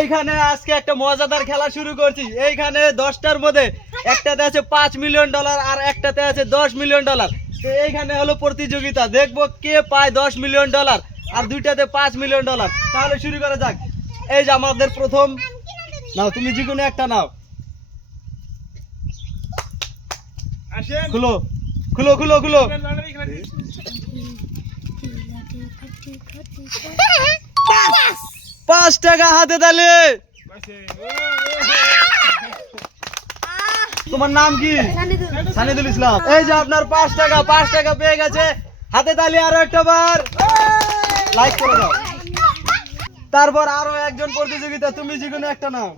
এইখানে আজকে একটা মজাদার খেলা শুরু করছি। এইখানে 10টার মধ্যে একটাতে আছে $5 মিলিয়ন আর একটাতে আছে $10 মিলিয়ন। তো এইখানে হলো প্রতিযোগিতা, দেখবো কে পায় $10 মিলিয়ন আর দুইটাতে $5 মিলিয়ন। তাহলে শুরু করা যাক। এই যে আমাদের প্রথম, নাও তুমি যে কোনো একটা নাও। খুলো খুলো খুলো খুলো। $5 হাতে তালে। তোমার নাম কি? সানিদুল ইসলাম। এই যে আপনার $5 পেয়ে গেছে, হাতে তালি আরো একটা বার। লাইক করে দাও। তারপর আরো একজন প্রতিযোগিতা, তুমি যে কোনো একটা নাও।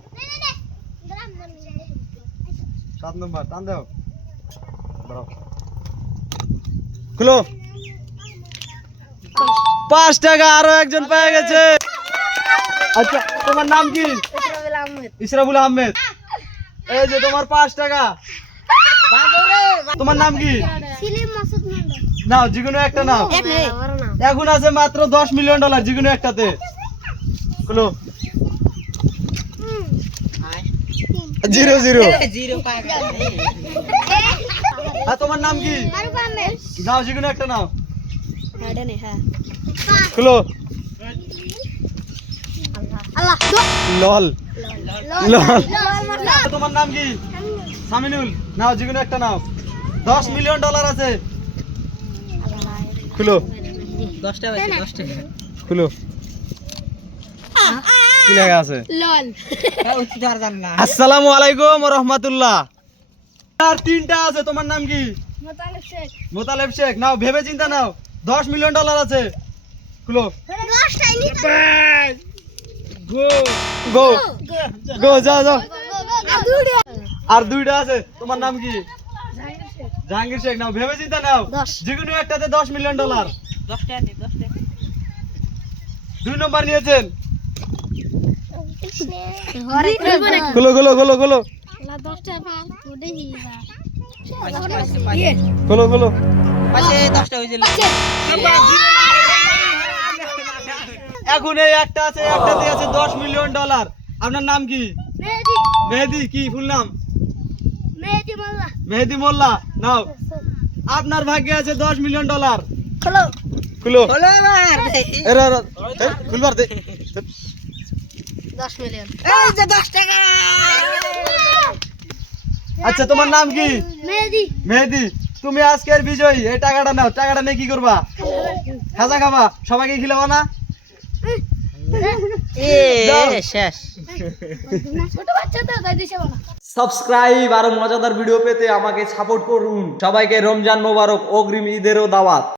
7 নম্বর টান দাও। খুলো। $5 আরো একজন পেয়ে গেছে। আচ্ছা তোমার নাম কি? ইসরাবুল আহমেদ। এই যে তোমার $5। তোমার নাম কি? নাও যে কোনো একটা নাও। এখন আছে মাত্র $10 মিলিয়ন যে কোনো একটাতে। খুলো। 0 আর তোমার নাম কি? নাও যে কোনো একটা নাও। খুলো। লল লল। তোমার নাম কি? সামিনুল। নাও যে কোনো একটা নাও। $10 মিলিয়ন আছে। খুলো। 10টা খুলো। কি লেখা আছে? লল। আসসালামু আলাইকুম ওয়া রাহমাতুল্লাহ। আর 3টা আছে। তোমার নাম কি? মোতালেব শেখ। নাও ভেবে চিন্তা নাও। $10 মিলিয়ন আছে। খুলো। গো গো যাও যাও। আর 2টা আছে। তোমার নাম কি? জাহাঙ্গীর শেখ। নাও ভেবে চিন্তা নাও। যে কোনো একটাতে $10 মিলিয়ন। 2 নম্বর নিয়েছেন। খোলো খোলো খোলো খোলো খোলো খোলো। এখন এই একটা আছে, একটাতে আছে $10 মিলিয়ন। আপনার নাম কি? মেহেদি। কি ফুল নাম? মেহেদি মোল্লা। নাও আপনার ভাগ্যে আছে $10 মিলিয়ন। খুলো খুলো। খুলবার দে। 10 মিলিয়ন। এই যে $10। আচ্ছা তোমার নাম কি? মেহেদি। মেহেদি। তুমি আজকের বিজয়ী। এই টাকাটা নাও। টাকাটা নিয়ে কি করবা? খাজা খাবা। সবাইকে খিলাবা না? শেষ। ছোট বাচ্চা তো তাই দিছে না। সাবস্ক্রাইব, আরো মজাদার ভিডিও পেতে আমাকে সাপোর্ট করুন। সবাইকে রমজান মোবারক, অগ্রিম ঈদেরও দাওয়াত।